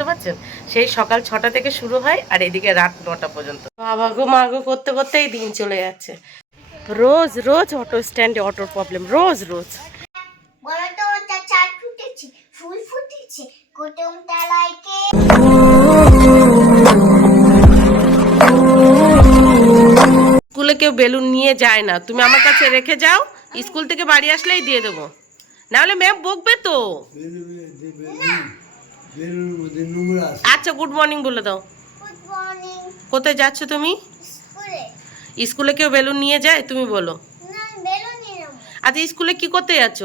বুঝতে পারছেন? সেই সকাল 6টা থেকে শুরু হয় আর এদিকে রাত 9টা পর্যন্ত। বাবা গো মা গো করতে করতেই দিন চলে যাচ্ছে। রোজ রোজ অটো স্ট্যান্ডে অটোর প্রবলেম, রোজ রোজ। ফুল ফুটেছে কুটুম তলায় কে। স্কুলে কেউ বেলুন নিয়ে যায় না, তুমি আমার কাছে রেখে যাও, স্কুল থেকে বাড়ি আসলেই দিয়ে দেবো, নাহলে ম্যাম বকবে তো। আচ্ছা গুড মর্নিং বলে দাও। কোথায় যাচ্ছ তুমি? স্কুলে কেউ বেলুন নিয়ে যায়? তুমি বলো। আচ্ছা স্কুলে কি করতে যাচ্ছ?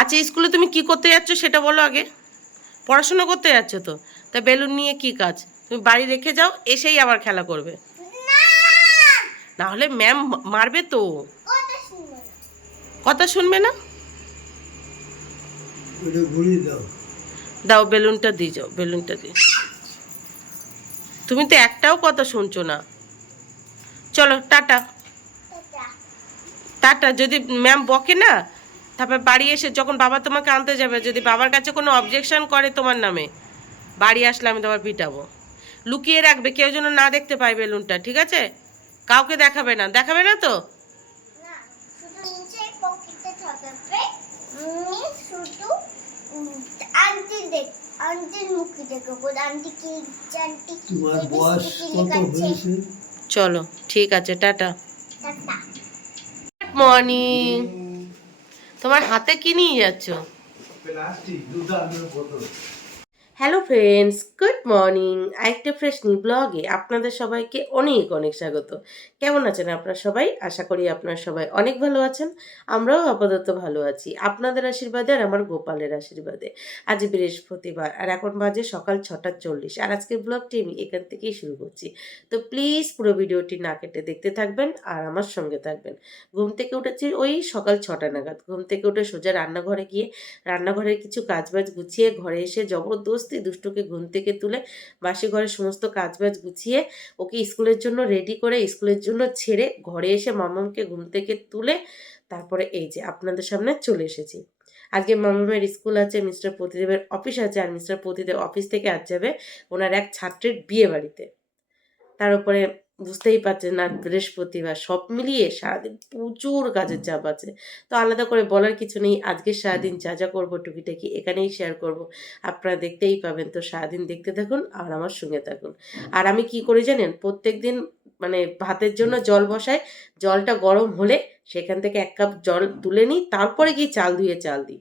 আচ্ছা স্কুলে তুমি কি করতে যাচ্ছ সেটা বলো আগে। পড়াশোনা করতে যাচ্ছ তো, তা বেলুন নিয়ে কি কাজ? তুমি বাড়ি রেখে যাও, এসেই আবার খেলা করবে, না হলে ম্যাম মারবে তো। কথা শুনবে না? দাও বেলুনটা দিয়ে যাও, বেলুনটা দিয়ে। তুমি তো একটাও কথা শুনছো না। চলো টাটা টাটা। যদি ম্যাম বকে না, তারপর বাড়ি এসে যখন বাবা তোমাকে আনতে যাবে, যদি বাবার কাছে কোনো অবজেকশন করে তোমার নামে, বাড়ি আসলে আমি তোমার পিটাবো। লুকিয়ে রাখবে, কেউ যেন না দেখতে পায় বেলুনটা, ঠিক আছে? কাউকে দেখাবে না, দেখাবে না তো? চলো ঠিক আছে টাটা। Good morning. তোমার হাতে কি নিয়ে যাচ্ছ? Hello friends, good morning. আরেকটা ফ্রেশ নিউ ব্লগে আপনাদের সবাইকে অনেক অনেক স্বাগত। কেমন আছেন আপনারা সবাই? আশা করি আপনারা সবাই অনেক ভালো আছেন। আমরাও আপাতত ভালো আছি আপনাদের আশীর্বাদে আর আমার গোপালের আশীর্বাদে। আজ বৃহস্পতিবার আর এখন বাজে সকাল 6:40, আর আজকের ব্লগটি আমি এখান থেকেই শুরু করছি। তো প্লিজ পুরো ভিডিওটি না কেটে দেখতে থাকবেন আর আমার সঙ্গে থাকবেন। ঘুম থেকে উঠেছি ওই সকাল 6টা নাগাদ। ঘুম থেকে উঠে সোজা রান্নাঘরে গিয়ে রান্নাঘরের কিছু কাজবাজ গুছিয়ে ঘরে এসে জবরদস্তি দুষ্টুকে ঘুম থেকে তুলে বাসি ঘরের সমস্ত কাজবাজ গুছিয়ে ওকে স্কুলের জন্য রেডি করে স্কুলের জন্য ছেড়ে ঘরে এসে মামামকে ঘুম থেকে তুলে তারপরে এই যে আপনাদের সামনে চলে এসেছি। আজকে মামামের স্কুল আছে, মিস্টার প্রতিদেবের অফিস আছে, আর মিস্টার প্রতিদেব অফিস থেকে আজ যাবে ওনার এক ছাত্রের বিয়ে বাড়িতে। তার উপরে বুঝতেই পারছেন না, বৃহস্পতিবার, সব মিলিয়ে সারাদিন প্রচুর কাজের চাপ আছে। তো আলাদা করে বলার কিছু নেই, আজকে সারাদিন যা যা করবো টুকিটাকি এখানেই শেয়ার করব, আপনারা দেখতেই পাবেন। তো সারাদিন দেখতে থাকুন আর আমার সঙ্গে থাকুন। আর আমি কি করি জানেন, প্রত্যেক দিন মানে ভাতের জন্য জল বসাই, জলটা গরম হলে সেখান থেকে 1 কাপ জল তুলে নিই, তারপরে গিয়ে চাল ধুয়ে চাল দিই।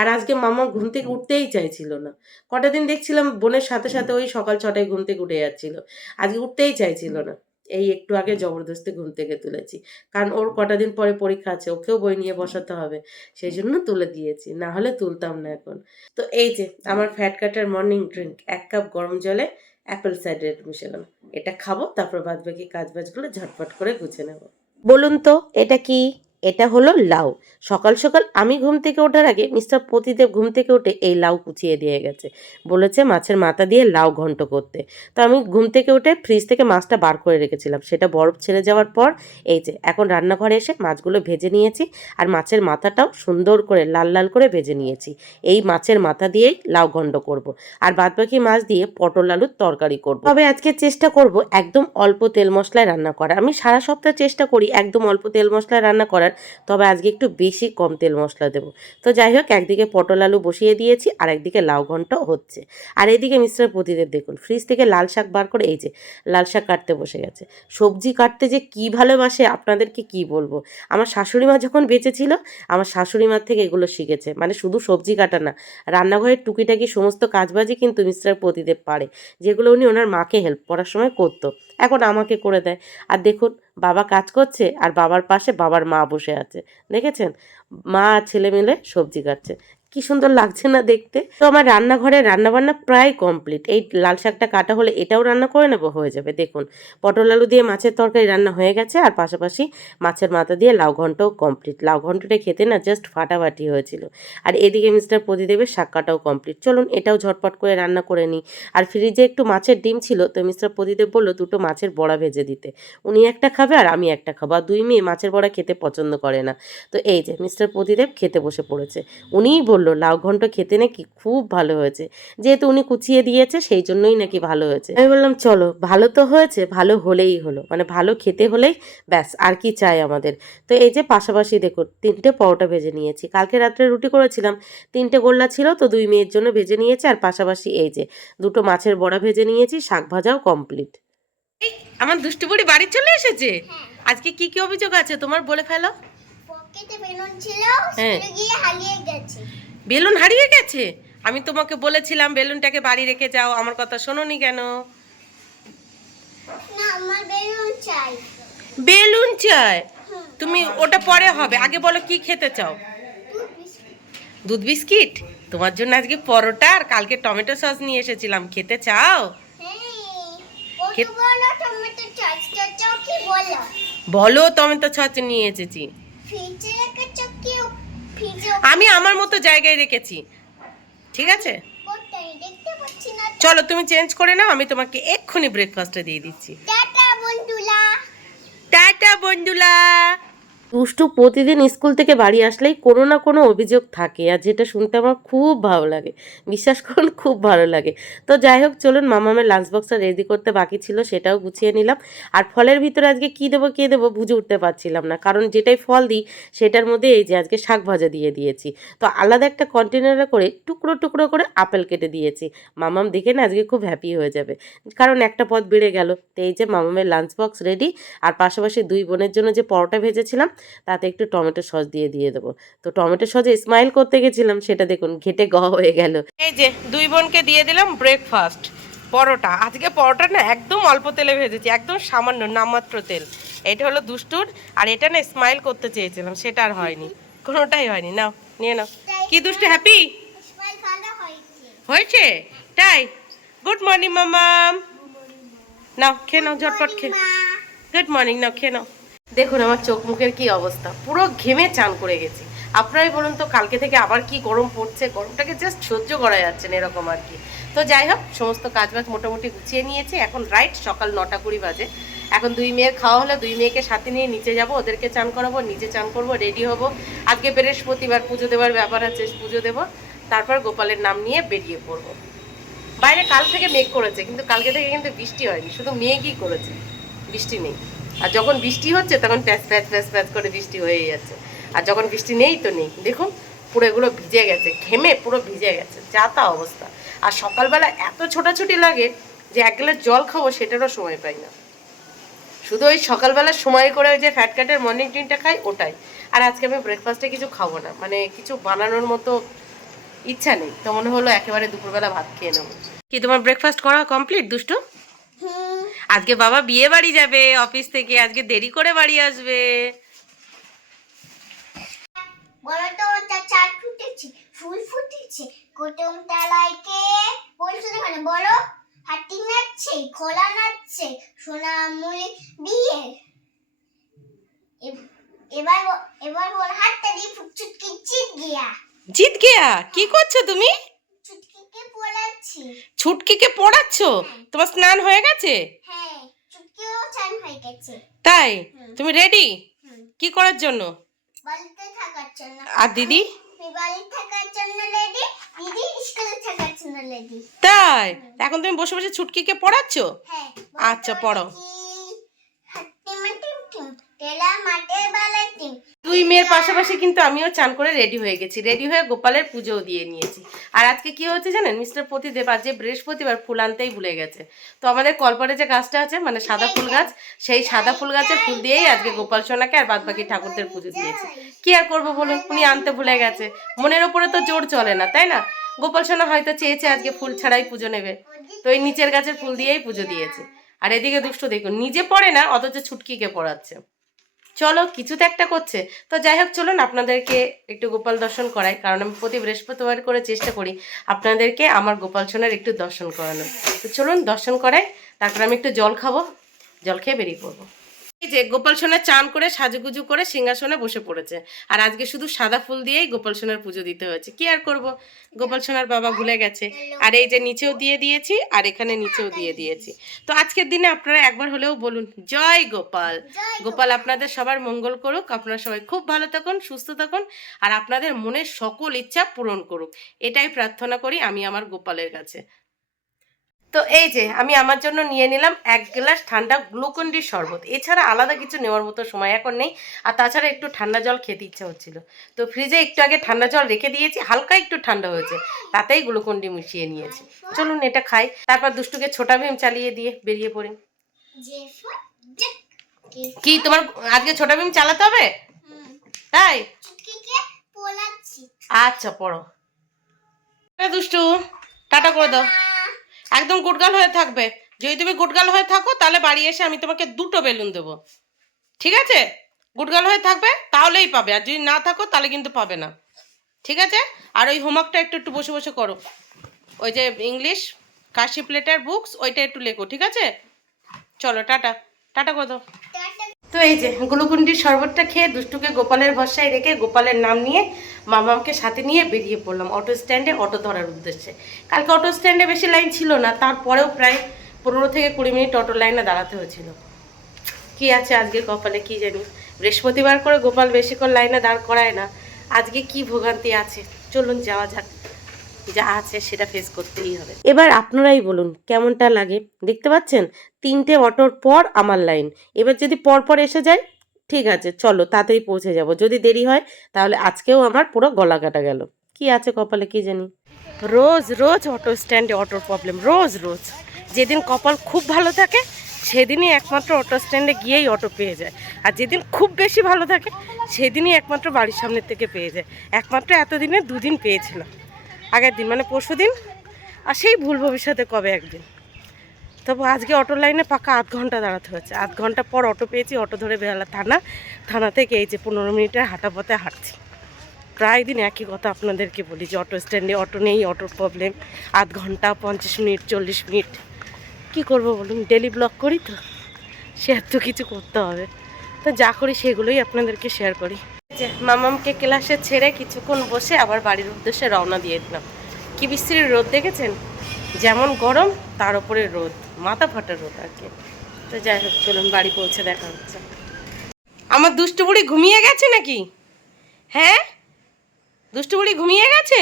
আর আজকে মামা ঘুম থেকে উঠতেই চাইছিল না। কটা দিন দেখছিলাম বোনের সাথে সাথে ওই সকাল 6টায় ঘুম থেকে উঠে যাচ্ছিল, আজকে উঠতেই চাইছিল না। এই একটু আগে জবরদস্তি ঘুম থেকে তুলেছি, কারণ ওর কটা দিন পরে পরীক্ষা আছে, ওকেও বই নিয়ে বসাতে হবে, সেই জন্য তুলে দিয়েছি, না হলে তুলতাম না এখন। তো এই যে আমার ফ্যাট কাটার মর্নিং ড্রিঙ্ক, 1 কাপ গরম জলে অ্যাপেল সাইডার মিশালাম, এটা খাবো, তারপর বাদবাকি কাজবাজগুলো ঝটপট করে গুছে নেব। বলুন তো এটা কি? এটা হলো লাউ। সকাল সকাল আমি ঘুম থেকে ওঠার আগে মিস্টার প্রতিদেব ঘুম থেকে উঠে এই লাউ কুচিয়ে দিয়ে গেছে, বলেছে মাছের মাথা দিয়ে লাউ ঘন্ট করতে। তো আমি ঘুম থেকে উঠে ফ্রিজ থেকে মাছটা বার করে রেখেছিলাম, সেটা বরফ ছেড়ে যাওয়ার পর এই যে এখন রান্নাঘরে এসে মাছগুলো ভেজে নিয়েছি, আর মাছের মাথাটাও সুন্দর করে লাল লাল করে ভেজে নিয়েছি। এই মাছের মাথা দিয়েই লাউ ঘন্ট করব, আর বাদবাকি মাছ দিয়ে পটল আলুর তরকারি করব। তবে আজকে চেষ্টা করব একদম অল্প তেল মশলায় রান্না করা। আমি সারা সপ্তাহ চেষ্টা করি একদম অল্প তেল মশলায় রান্না করার, তবে আজকে একটু বেশি কম তেল মশলা দেবো। তো যাই হোক, একদিকে পটল আলু বসিয়ে দিয়েছি আর একদিকে লাউ ঘন্ট হচ্ছে। আর এইদিকে মিস্টার প্রতিদেব দেখুন ফ্রিজ থেকে লাল শাক বার করে এই যে লাল শাক কাটতে বসে গেছে। সবজি কাটতে যে কি ভালোবাসে আপনাদেরকে কি বলবো। আমার শাশুড়ি মা যখন বেঁচে ছিল, আমার শাশুড়ি মার থেকে এগুলো শিখেছে। মানে শুধু সবজি কাটা না, রান্নাঘরের টুকিটাকি সমস্ত কাজবাজই কিন্তু মিস্টার প্রতিদেব পারে, যেগুলো উনি ওনার মাকে হেল্প করার সময় করতো, এখন আমাকে করে দেয়। আর দেখুন বাবা কাজ করছে আর বাবার পাশে বাবার মা বসে আছে, দেখেছেন? মা আর ছেলে মিলে সবজি কাটছে। কি সুন্দর লাগছে না দেখতে। তো আমার রান্নাঘরে রান্নাবান্না প্রায় কমপ্লিট। এই লাল শাকটা কাটা হলে এটাও রান্না করে নেবো, হয়ে যাবে। দেখুন পটল আলু দিয়ে মাছের তরকারি রান্না হয়ে গেছে, আর পাশাপাশি মাছের মাথা দিয়ে লাউ ঘন্টও কমপ্লিট। লাউ ঘন্টটা খেতে না জাস্ট ফাটাফাটি হয়েছিল। আর এদিকে মিস্টার প্রদীপের শাক কাটাও কমপ্লিট। চলুন এটাও ঝটপট করে রান্না করে নিই। আর ফ্রিজে একটু মাছের ডিম ছিল, তো মিস্টার প্রদীপ বললো দুটো মাছের বড়া ভেজে দিতে। উনি একটা খাবে আর আমি একটা খাবো, আর দুই মেয়ে মাছের বড়া খেতে পছন্দ করে না। তো এই যে মিস্টার প্রদীপ খেতে বসে পড়েছে। উনিই বলল লাউ ঘন্ট খেতে নাকি খুব ভালো হয়েছে, যেহেতু উনি কুচিয়ে দিয়েছে সেই জন্যই নাকি ভালো হয়েছে। আমি বললাম চলো, ভালো তো হয়েছে, ভালো হলেই হলো, মানে ভালো খেতে হলেই ব্যাস, আর কি চাই আমাদের। তো এই যে পাশাপাশি দেখুন 3টে পরোটা ভেজে নিয়েছি। কালকে রাত্রে রুটি করেছিলাম, 3টে গোল্লা ছিল, তো 2 মেয়ের জন্য ভেজে নিয়েছি। আর পাশাপাশি এই যে দুটো মাছের বড়া ভেজে নিয়েছি, শাক ভাজাও কমপ্লিট। আমার দুষ্টু বুড়ি বাড়ি চলে এসেছে। আজকে কি কি অভিযোগ আছে তোমার, বলে ফেলো। পকেটে বেলুন ছিল, হ্যাঁ, স্কুলে গিয়ে হারিয়ে গেছে। বেলুন হারিয়ে গেছে? আমি তোমাকে বলেছিলাম বেলুনটাকে বাড়ি রেখে যাও, আমার কথা শোনোনি কেন? না, আমার বেলুন চাই। বেলুন চাই? তুমি ওটা পরে হবে, আগে বলো কি খেতে চাও। দুধ বিস্কিট? তোমার জন্য আজকে পরোটা আর কালকে টমেটো সস নিয়ে এসেছিলাম, খেতে চাও? টমেটো চাটটা চাও কি বলো? বলো, টমেটো সস নিয়ে এসেছি। ফ্রিজে রেখেছো কি? ফ্রিজে আমি আমার মতো জায়গায় রেখেছি, ঠিক আছে? কোথায় দেখতে পাচ্ছি না। চলো তুমি চেঞ্জ করে নাও, আমি তোমাকে এক্ষুনি ব্রেকফাস্টে দিয়ে দিচ্ছি। টাটা বন্ধুরা। টাটা বন্ধুরা। দুষ্টু প্রতিদিন স্কুল থেকে বাড়ি আসলেই কোনো না কোনো অভিযোগ থাকে, আর যেটা শুনতে আমার খুব ভালো লাগে, বিশ্বাস করুন খুব ভালো লাগে। তো যাই হোক চলুন, মামামের লাঞ্চ বক্সটা রেডি করতে বাকি ছিল সেটাও গুছিয়ে নিলাম। আর ফলের ভিতরে আজকে কী দেবো বুঝে উঠতে পারছিলাম না, কারণ যেটাই ফল দিই সেটার মধ্যে এই যে আজকে শাক ভাজা দিয়ে দিয়েছি। তো আলাদা একটা কন্টেনারে করে টুকরো টুকরো করে আপেল কেটে দিয়েছি। মামাম দেখে না আজকে খুব হ্যাপি হয়ে যাবে, কারণ একটা পদ বেড়ে গেল। তো এই যে মামামের লাঞ্চ বক্স রেডি। আর পাশাপাশি 2 বোনের জন্য যে পরোটা ভেজেছিলাম তাতে একটু টমেটো সস দিয়ে দেবো। তো টমেটো সসে স্মাইল করতে গেছিলাম, সেটা দেখুন ঘেটে গ হয়ে গেল। এই যে 2 বোনকে দিয়ে দিলাম ব্রেকফাস্ট পরোটা। আজকে পরোটা না একদম অল্প তেলে ভেজেছি, একদম সামান্য নামমাত্র তেল। এটা হলো দুষ্টুর, আর এটা না স্মাইল করতে চেয়েছিলাম, সেটা আর হয়নি, কোনোটাই হয়নি। নাও নিয়ে নাও। কি দুষ্টু, হ্যাপি স্মাইল ভালো হয়েছে। হয়েছে? তাই? গুড মর্নিং মামাম। নাও খেয়ে নাও, ঝটপট খেয়ে। গুড মর্নিং, নাও খেয়ে নাও। দেখুন আমার চোখ মুখের কি অবস্থা, পুরো ঘেমে চান করে গেছি। আপনারাই বলুন তো, কালকে থেকে আবার কি গরম পড়ছে, গরমটাকে জাস্ট সহ্য করা যাচ্ছে না, এরকম আর কি। তো যাই হোক সমস্ত কাজবাজ মোটামুটি গুছিয়ে নিয়েছি। এখন রাইট সকাল 9টা 20 বাজে। এখন 2 মেয়ের খাওয়া হলো, 2 মেয়েকে সাথে নিয়ে নিচে যাব, ওদেরকে চান করাবো, নিচে চান করবো, রেডি হব। আজকে বৃহস্পতিবার, পুজো দেওয়ার ব্যাপার আছে, পুজো দেবো। তারপর গোপালের নাম নিয়ে বেরিয়ে পড়বো। বাইরে কাল থেকে মেঘ করেছে, কিন্তু কালকে থেকে কিন্তু বৃষ্টি হয়নি, শুধু মেঘই করেছে, বৃষ্টি নেই। আর যখন বৃষ্টি হচ্ছে তখন প্যাচ প্যাচ প্যাচ প্যাচ করে বৃষ্টি হয়ে যাচ্ছে, আর যখন বৃষ্টি নেই তো নেই। দেখুন পুরো এগুলো ভিজে গেছে, ঘেমে পুরো ভিজে গেছে, যা তা অবস্থা। আর সকালবেলা এত ছোটাছুটি লাগে যে 1 গ্লাস জল খাবো সেটারও সময় পাই না। শুধু ওই সকালবেলা সময় করে ওই যে ফ্যাটকাটের মর্নিং ড্রিঙ্কটা খাই, ওটাই। আর আজকে আমি ব্রেকফাস্টে কিছু খাবো না, মানে কিছু বানানোর মতো ইচ্ছা নেই, তো মনে হলো একেবারে দুপুরবেলা ভাত খেয়ে নেবো। কি তোমার ব্রেকফাস্ট করা কমপ্লিট দুষ্টু? আজকে বাবা বিয়ে বাড়ি যাবে অফিস থেকে, আজকে দেরি করে বাড়ি আসবে। বলো তো চার ফুটেছে, ফুল ফুটেছে, কুটুম তালায় কে বলছো দেখো, বলো। হাতি নাচছে, খোলা নাচছে, সোনামুলি বিয়ে। এবার এবার বল, হাতটা দিয়ে চুটকি জিত গিয়া। জিত গিয়া? কি করছো তুমি? চুটকিকে পড়াচ্ছি। ছুটকিকে পড়াচ্ছো? তোমার স্নান হয়ে গেছে? হ্যাঁ, চুটকিও চান হয়ে গেছে। তাই? তুমি রেডি কি করার জন্য? বাড়িতে থাকার জন্য। আর দিদি? বাড়িতে থাকার জন্য রেডি, দিদি স্কুলে থাকার জন্য রেডি। তাই? এখন তুমি বসে বসে ছুটকিকে পড়াচ্ছো? হ্যাঁ। আচ্ছা পড়ো। হাতি মাটি টিম, তেলা মাঠে বালা টিম। 2 মেয়ের পাশাপাশি কিন্তু আমিও চান করে রেডি হয়ে গেছি, রেডি হয়ে গোপালের পুজোও দিয়ে নিয়েছি। আর আজকে কি হচ্ছে জানেন, মিস্টার প্রতিদেব আজ যে বৃহস্পতিবার ফুল আনতেই ভুলে গেছে। তো আমাদের কলপারে যে গাছটা আছে, মানে সাদা ফুল গাছ, সেই সাদা ফুল গাছের ফুল দিয়েই আজকে গোপাল সোনাকে আর বাদ বাকি ঠাকুরদের পুজো দিয়েছি। কি আর করবো বলুন, উনি আনতে ভুলে গেছে, মনের ওপরে তো জোর চলে না, তাই না? গোপাল সোনা হয়তো চেয়েছে আজকে ফুল ছাড়াই পুজো নেবে, তো এই নিচের গাছের ফুল দিয়েই পুজো দিয়েছে। আর এদিকে দুষ্ট দেখুন, নিজে পড়ে না অথচ ছুটকিকে পড়াচ্ছে। চলো কিছু তো একটা করছে। তো যাই হোক, চলুন আপনাদেরকে একটু গোপাল দর্শন করাই, কারণ আমি প্রতি বৃহস্পতিবার করে চেষ্টা করি আপনাদেরকে আমার গোপাল সোনার একটু দর্শন করানো। তো চলুন দর্শন করাই, তারপর আমি একটু জল খাবো, জল খেয়ে বেরিয়ে পড়বো। এই যে গোপাল সোনা চান করে সাজুগুজু করে সিংহাসনে বসে পড়েছে। আর আজকে শুধু সাদা ফুল দিয়েই গোপাল সোনার পুজো দিতে হয়েছে, কি আর করব, গোপাল সোনার বাবা ভুলে গেছে। আর এই যে নিচেও দিয়ে দিয়েছি, আর এখানে নিচেও দিয়ে দিয়েছি। তো আজকের দিনে আপনারা একবার হলেও বলুন জয় গোপাল। গোপাল আপনাদের সবার মঙ্গল করুক, আপনারা সবাই খুব ভালো থাকুন, সুস্থ থাকুন, আর আপনাদের মনের সকল ইচ্ছা পূরণ করুক, এটাই প্রার্থনা করি আমি আমার গোপালের কাছে। তো এই যে আমি আমার জন্য নিয়ে নিলাম 1 গ্লাস ঠান্ডা গ্লুকন-ডি শরবত, এছাড়া আলাদা কিছু নেওয়ার মতো সময় এখন নেই। আর তাছাড়া একটু ঠান্ডা জল খেতে ইচ্ছা হচ্ছিল, তো ফ্রিজে একটু আগে ঠান্ডা জল রেখে দিয়েছি, হালকা একটু ঠান্ডা হয়েছে, তাতেই গ্লুকন-ডি মিশিয়ে নিয়েছি। চলুন এটা খাই, তারপর দুষ্টুকে ছোটা ভীম চালিয়ে দিয়ে বেরিয়ে পড়ি। কি তোমার আজকে ছোটা ভীম চালাতে হবে? তাই? আচ্ছা পড়ো। দুষ্টু টাটা করে দাও, একদম গুটগাল হয়ে থাকবে। যদি তুমি গুটগাল হয়ে থাকো তাহলে বাড়ি এসে আমি তোমাকে 2টো বেলুন দেবো, ঠিক আছে? গুটগাল হয়ে থাকবে তাহলেই পাবে, আর যদি না থাকো তাহলে কিন্তু পাবে না, ঠিক আছে? আর ওই হোমওয়ার্কটা একটু একটু বসে বসে করো, ওই যে ইংলিশ কাশি প্লেটার বুকস ওইটা একটু লেখো, ঠিক আছে? চলো টাটা, টাটা করে দাও। তো এই যে গ্লুকন-ডির শরবতটা খেয়ে দুষ্টুকে গোপালের ভরসায় রেখে গোপালের নাম নিয়ে মামাকে সাথে নিয়ে বেরিয়ে পড়লাম অটো স্ট্যান্ডে অটো ধরার উদ্দেশ্যে। কালকে অটো স্ট্যান্ডে বেশি লাইন ছিল না, তারপরেও প্রায় 15 থেকে 20 মিনিট অটো লাইনে দাঁড়াতে হয়েছিল। কি আছে আজকে কপালে কি জানি, বৃহস্পতিবার করে গোপাল বেশিক্ষণ লাইনে দাঁড় করায় না, আজকে কি ভোগান্তি আছে। চলুন যাওয়া যাক, যা আছে সেটা ফেস করতেই হবে। এবার আপনারাই বলুন কেমনটা লাগে। দেখতে পাচ্ছেন 3টে অটোর পর আমার লাইন, এবার যদি পর পর এসে যায় ঠিক আছে, চলো তাড়াতাড়ি পৌঁছে যাব, যদি দেরি হয় তাহলে আজকেও আমার পুরো গলা কাটা গেল। কি আছে কপালে কি জানি, রোজ রোজ অটো স্ট্যান্ডে অটোর প্রবলেম, রোজ রোজ। যেদিন কপাল খুব ভালো থাকে সেদিনই একমাত্র অটো স্ট্যান্ডে গিয়েই অটো পেয়ে যায়, আর যেদিন খুব বেশি ভালো থাকে সেদিনই একমাত্র বাড়ির সামনের থেকে পেয়ে যায়। একমাত্র এতদিনে 2 দিন পেয়েছিলাম, আগের দিন মানে পরশু দিন, আর সেই ভুল ভবিষ্যতে কবে একদিন। তবু আজকে অটো লাইনে পাকা 8 ঘন্টা দাঁড়াতে হয়েছে, 8 ঘন্টা পর অটো পেয়েছি, অটো ধরে বেহালা থানা থেকে এই যে 15 মিনিটের হাঁটা পথে হাঁটছি। প্রায় দিন একই কথা আপনাদেরকে বলি যে অটো স্ট্যান্ডে অটো নেই, অটোর প্রবলেম, 8 ঘন্টা 50 মিনিট 40 মিনিট। কী করবো বলুন, ডেলি ব্লগ করি তো, শেয়ার তো কিছু করতে হবে, তো যা করি সেগুলোই আপনাদেরকে শেয়ার করি। যে মামামকে ক্লাসে ছেড়ে কিছুক্ষণ বসে আবার বাড়ির উদ্দেশ্যে রওনা দিয়ে দিলাম। কি বিশ্রীর রোদ দেখেছেন, যেমন গরম তার উপরে রোদ, মাথা ফাটা রোদ আর কি। তো যাই হোক চলুন বাড়ি পৌঁছে দেখা হচ্ছে। আমার দুষ্টু বুড়ি ঘুমিয়ে গেছে নাকি? হ্যাঁ দুষ্টু বুড়ি ঘুমিয়ে গেছে?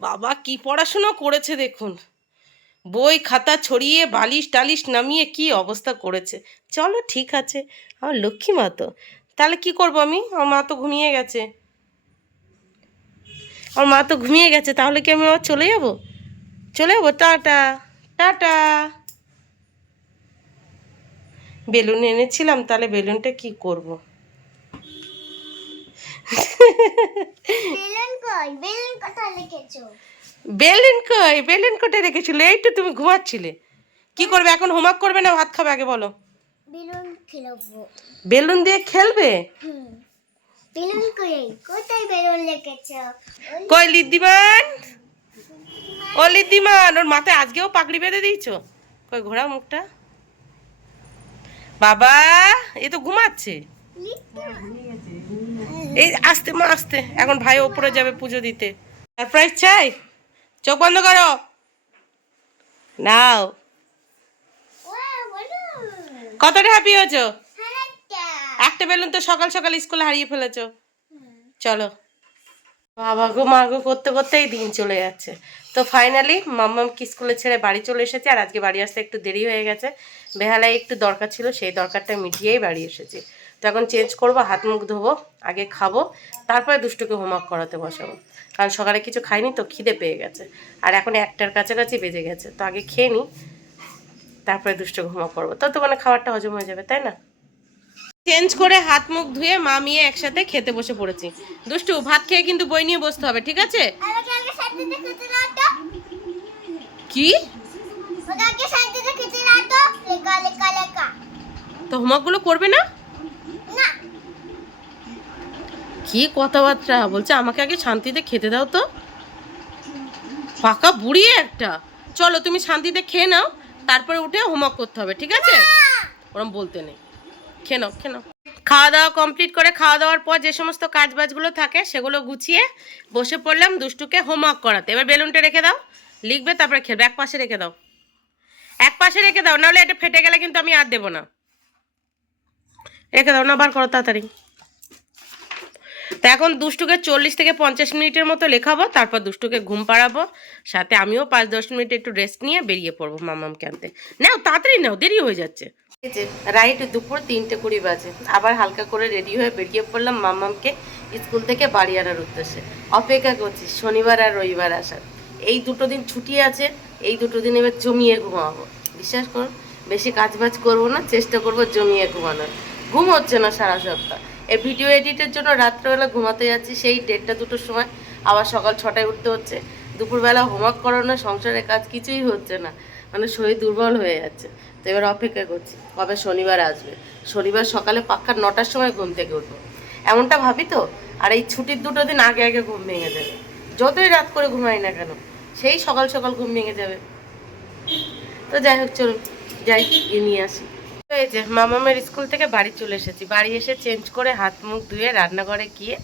বাবা কি পড়াশুনো করেছে দেখুন, বই খাতা ছড়িয়ে বালিশ টালিশ নামিয়ে কি অবস্থা করেছে। চলো ঠিক আছে, আমার লক্ষ্মী মা তো, তাহলে কি করব আমি, আমার মা তো ঘুমিয়ে গেছে, আমার মা তো ঘুমিয়ে গেছে, তাহলে কি আমি আবার চলে যাবো? চলে যাবো, টাটা টাটা। বেলুন এনেছিলাম, তাহলে বেলুনটা কি করব? বেলুন কই, বেলুন কোথায় রেখেছিল? এই তো তুমি ঘুমাচ্ছিলে। কি করবে এখন, হোমওয়ার্ক করবে না ভাত খাবে আগে বলো? বেলুন খেলবো। বেলুন দিয়ে খেলবে? বেলুন কোথায় বেলুন রেখেছো? কই লিদ্দিমান, ও লিদ্দিমান, ওর মাথায় আজকেও পাগড়ি বেঁধে দিয়েছো? কই ঘোরা মুখটা, বাবা এ তো ঘুমাচ্ছে। এই আস্তে মা আস্তে, এখন ভাই ওপরে যাবে পুজো দিতে। সারপ্রাইজ চাই, চোখ বন্ধ করো, নাও। কতটা হ্যাপি হয়েছো? একটা বেলুন তো সকাল সকাল স্কুলে হারিয়ে ফেলেছো। চলো, বাবা গো মা গো করতে করতেই দিন চলে যাচ্ছে। তো ফাইনালি মাম্মামকে স্কুলে ছেড়ে বাড়ি চলে এসেছি, আর আজকে বাড়ি আসতে একটু দেরি হয়ে গেছে, বেহালায় একটু দরকার ছিল, সেই দরকারটা মিটিয়েই বাড়ি এসেছি। তো এখন চেঞ্জ করবো, হাত মুখ ধোবো, আগে খাবো, তারপরে দুষ্টুকে হোমওয়ার্ক করাতে বসাবো, কারণ সকালে কিছু খাইনি তো খিদে পেয়ে গেছে, আর এখন 1টার কাছাকাছি বেজে গেছে, তো আগে খেয়ে নিই, তারপরে দুষ্টুকে হোমওয়ার্ক করবো, ততক্ষণে খাবারটা হজম হয়ে যাবে, তাই না? চেঞ্জ করে হাত মুখ ধুয়ে মা মেয়ে একসাথে খেতে বসে পড়েছি। দুষ্টু ভাত খেয়ে কিন্তু বই নিয়ে বসতে হবে, ঠিক আছে? কি তো হোমওয়ার্কগুলো করবে না? কি কথাবার্তা বলছে, আমাকে আগে শান্তিতে খেতে দাও তো। পাকা বুড়ি একটা। চলো তুমি শান্তিতে খেয়ে নাও, তারপরে উঠে হোমওয়ার্ক করতে হবে, ঠিক আছে? ওরম বলতে নেই। খেয়ে নাও, খেয়ে নাও। খাওয়া দাওয়া কমপ্লিট করে, খাওয়া দাওয়ার পর যে সমস্ত কাজ বাজগুলো থাকে সেগুলো গুছিয়ে বসে পড়লাম দুষ্টুকে হোমওয়ার্ক করাতে। এবার বেলুনটা রেখে দাও, লিখবে তারপরে খেলবে। এক পাশে রেখে দাও, এক পাশে রেখে দাও, নাহলে এটা ফেটে গেলে কিন্তু আমি আর দেবো না। রেখে দাও না, বার করো তাড়াতাড়ি। তো এখন দুষ্টুকে 40 থেকে 50 মিনিটের মতো লেখাবো, তারপর দুষ্টুকে ঘুম পাড়াবো। সাথে আমিও 5-10 মিনিট একটু রেস্ট নিয়ে বেরিয়ে পড়বো মামামকে আনতে। নাও তাড়াতাড়ি নাও, দেরি হয়ে যাচ্ছে। এই যে রাইট দুপুর 3টে 20 বাজে, আবার হালকা করে রেডি হয়ে বেরিয়ে পড়লাম মামামকে স্কুল থেকে বাড়ি আনার উদ্দেশ্যে। অপেক্ষা করছি শনিবার আর রবিবার আসার। এই দুটো দিন ছুটি আছে, এই দুটো দিন এবার জমিয়ে ঘুমাবো। বিশ্বাস করুন, বেশি কাজবাজ করবো না, চেষ্টা করবো জমিয়ে ঘুমানোর। ঘুম হচ্ছে না সারা সপ্তাহ। এই ভিডিও এডিটের জন্য রাত্রেবেলা ঘুমাতে যাচ্ছি সেই 1:30-2টোর সময়, আবার সকাল 6টায় উঠতে হচ্ছে। দুপুরবেলা হোমওয়ার্ক করানো, সংসারের কাজ কিছুই হচ্ছে না, মানে শরীর দুর্বল হয়ে যাচ্ছে। তো এবার অপেক্ষা করছি কবে শনিবার আসবে। শনিবার সকালে পাক্কা 9টার সময় ঘুম থেকে উঠবো, এমনটা ভাবি তো। আর এই ছুটির দুটো দিন আগে আগে ঘুম ভেঙে যাবে, যতই রাত করে ঘুমাই না কেন সেই সকাল সকাল ঘুম ভেঙে যাবে। তো যাই হোক, চলুন যাই গিয়ে নিয়ে আসি। এই যে মামামের স্কুল থেকে বাড়ি চলে এসেছি। বাড়ি এসে চেঞ্জ করে হাত মুখ ধুয়ে রান্নাঘরে গিয়ে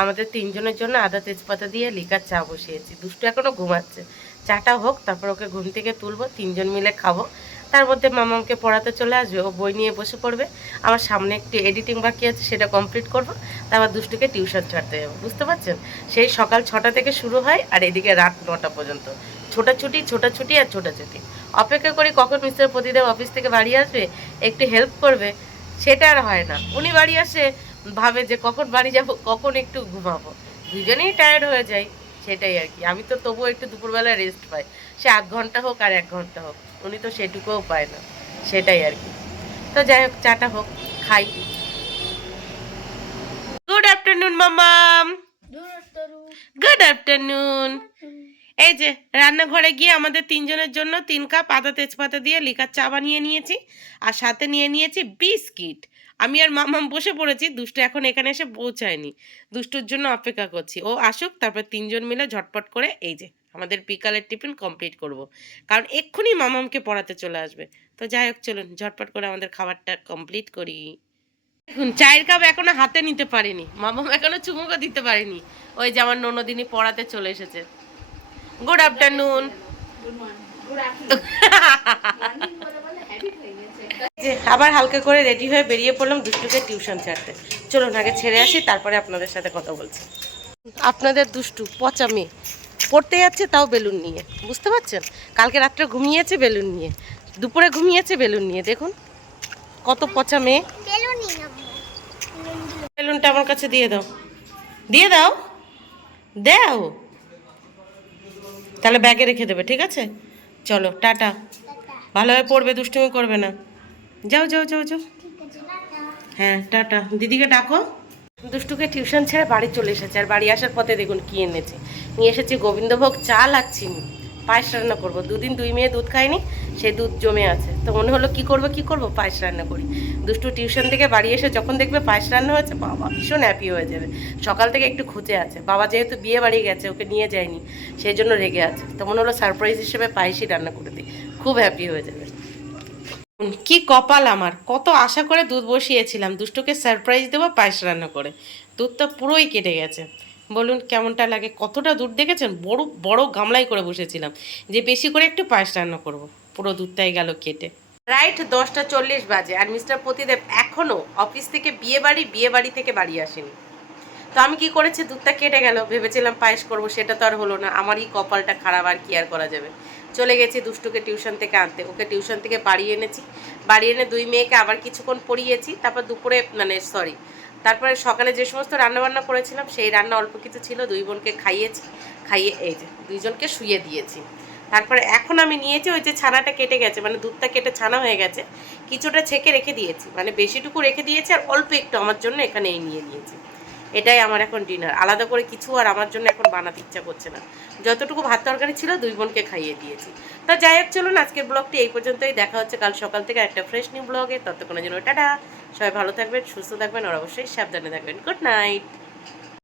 আমাদের 3জনের জন্য আদা তেজপাতা দিয়ে লিকার চা বসিয়েছি। দুষ্টু এখনো ঘুমাচ্ছে, চাটা হোক তারপর ওকে ঘুম থেকে তুলবো, 3জন মিলে খাবো। তার মধ্যে মামামকে পড়াতে চলে আসবে, ও বই নিয়ে বসে পড়বে। আমার সামনে একটু এডিটিং বাকি আছে, সেটা কমপ্লিট করবো। তারপর দুষ্টুকে টিউশন ছাড়তে যাবো। বুঝতে পারছেন, সেই সকাল 6টা থেকে শুরু হয় আর এদিকে রাত 9টা পর্যন্ত ছোটাছুটি ছোটাছুটি আর ছোটাছুটি। অপেক্ষা করি কখন মিস্টার প্রতিদেব অফিস থেকে বাড়ি আসবে, একটু হেল্প করবে, সেটা আর হয় না। উনি বাড়ি আসে ভাবে যে কখন বাড়ি যাব, কখন একটু ঘুমাবো। দুজনেই টায়ার্ড হয়ে যাই, সেটাই আর কি। আমি তো তবুও একটু দুপুরবেলা রেস্ট পাই, সে 8 ঘন্টা হোক আর 1 ঘন্টা হোক, উনি তো সেটুকুও পায় না, সেটাই আর কি। তো যাই হোক, চাটা হোক, খাই। গুড আফটারনুন মামাম। Good afternoon. এই যে রান্নাঘরে গিয়ে আমাদের 3জনের জন্য 3 কাপ আদা তেজপাতা দিয়ে লিকার চা বানিয়ে নিয়েছি, আর সাথে নিয়ে নিয়েছি বিস্কিট। আমি আর মামাম বসে পড়েছি, দুষ্টু এখন এখানে এসে পৌঁছায়নি। দুষ্টুর জন্য অপেক্ষা করছি, ও আসুক তারপর 3জন মিলে ঝটপট করে এই যে আমাদের বিকালের টিফিন কমপ্লিট করব, কারণ এক্ষুনি মামামকে পড়াতে চলে আসবে। তো যাই হোক, চলুন ঝটপট করে আমাদের খাবারটা কমপ্লিট করি। দেখুন, চায়ের কাপ এখনো হাতে নিতে পারিনি, মামাম এখনো চুমুকও দিতে পারিনি। ওই যে আমার ননদিনী পড়াতে চলে এসেছে। Good afternoon. যে আবার হালকা করে রেডি হয়ে বেরিয়ে পড়লাম দুষ্টুকে টিউশন ছাড়তে। চলুন আগে ছেড়ে আসি, তারপরে আপনাদের সাথে কথা বলছি। আপনাদের দুষ্টু পচা মেয়ে পড়তে যাচ্ছে, তাও বেলুন নিয়ে। বুঝতে পারছেন, কালকে রাত্রে ঘুমিয়েছে বেলুন নিয়ে, দুপুরে ঘুমিয়েছে বেলুন নিয়ে। দেখুন কত পচা মেয়ে। বেলুনটা আমার কাছে দিয়ে দাও, দিয়ে দাও, দাও। তাহলে ব্যাগে রেখে দেবে, ঠিক আছে? চলো টাটা। ভালোভাবে পড়বে, দুষ্টুমি করবে না। যাও যাও যাও যাও। হ্যাঁ টাটা, দিদিকে ডাকো। দুষ্টুকে টিউশন ছেড়ে বাড়ি চলে এসেছে, আর বাড়ি আসার পথে দেখুন কি এনেছে। নিয়ে এসেছি গোবিন্দভোগ চাল আর চিনি, পায়েস রান্না করবো। 2 দিন 2 মেয়ে দুধ খায়নি, সেই দুধ জমে আছে। তো মনে হলো কি করব, পায়েস রান্না করি। দুষ্টু টিউশন থেকে বাড়ি এসে যখন দেখবে পায়েস রান্না হয়েছে, বাবা ভীষণ হ্যাপি হয়ে যাবে। সকাল থেকে একটু খুঁজে আছে, বাবা যেহেতু বিয়ে বাড়ি গেছে, ওকে নিয়ে যায়নি, সেই জন্য রেগে আছে। তো মনে হলো সারপ্রাইজ হিসেবে পায়েসই রান্না করে দিই, খুব হ্যাপি হয়ে যাবে। কি কপাল আমার, কত আশা করে দুধ বসিয়েছিলাম দুষ্টুকে সারপ্রাইজ দেবো পায়েস রান্না করে, দুধটা পুরোই কেটে গেছে। বলুন কেমনটা লাগে? কতটা দুধ দেখেছেন, বড় বড় গামলাই করে বসেছিলাম যে বেশি করে একটু পায়েস রান্না করব, পুরো দুধটাই গেল কেটে। রাইট 10টা 40 বাজে, আর মিস্টার প্রতিদেব এখনও অফিস থেকে বিয়ে বাড়ি থেকে বাড়ি আসেনি। তো আমি কি করেছি, দুধটা কেটে গেল, ভেবেছিলাম পায়েস করব, সেটা তো আর হলো না। আমারই কপালটা খারাপ, আর কি আর করা যাবে। চলে গেছি দুষ্টুকে টিউশন থেকে আনতে, ওকে টিউশন থেকে বাড়ি এনেছি। বাড়ি এনে 2 মেয়েকে আবার কিছুক্ষণ পড়িয়েছি, তারপর দুপুরে তারপরে সকালে যে সমস্ত রান্নাবান্না করেছিলাম সেই রান্না অল্প কিছু ছিল, 2 বোনকে খাইয়েছি। খাইয়ে এই যে 2জনকে শুইয়ে দিয়েছি। তারপরে এখন আমি নিয়েছি ওই যে ছানাটা কেটে গেছে, মানে দুধটা কেটে ছানা হয়ে গেছে, কিছুটা ছেঁকে রেখে দিয়েছি, মানে বেশিটুকু রেখে দিয়েছি, আর অল্প একটু আমার জন্য এখানে এই নিয়ে নিয়েছি। এটাই আমার এখন ডিনার, আলাদা করে কিছু আর আমার জন্য এখন বানাতে ইচ্ছা করছে না। যতটুকু ভাত তরকারি ছিল 2 বোনকে খাইয়ে দিয়েছি। তা যাই হোক, চলুন আজকের ব্লগটি এই পর্যন্তই। দেখা হচ্ছে কাল সকাল থেকে একটা ফ্রেশ নিউ ব্লগে। ততক্ষণের জন্য টাটা। সবাই ভালো থাকবেন, সুস্থ থাকবেন, আর অবশ্যই সাবধানে থাকবেন। Good night.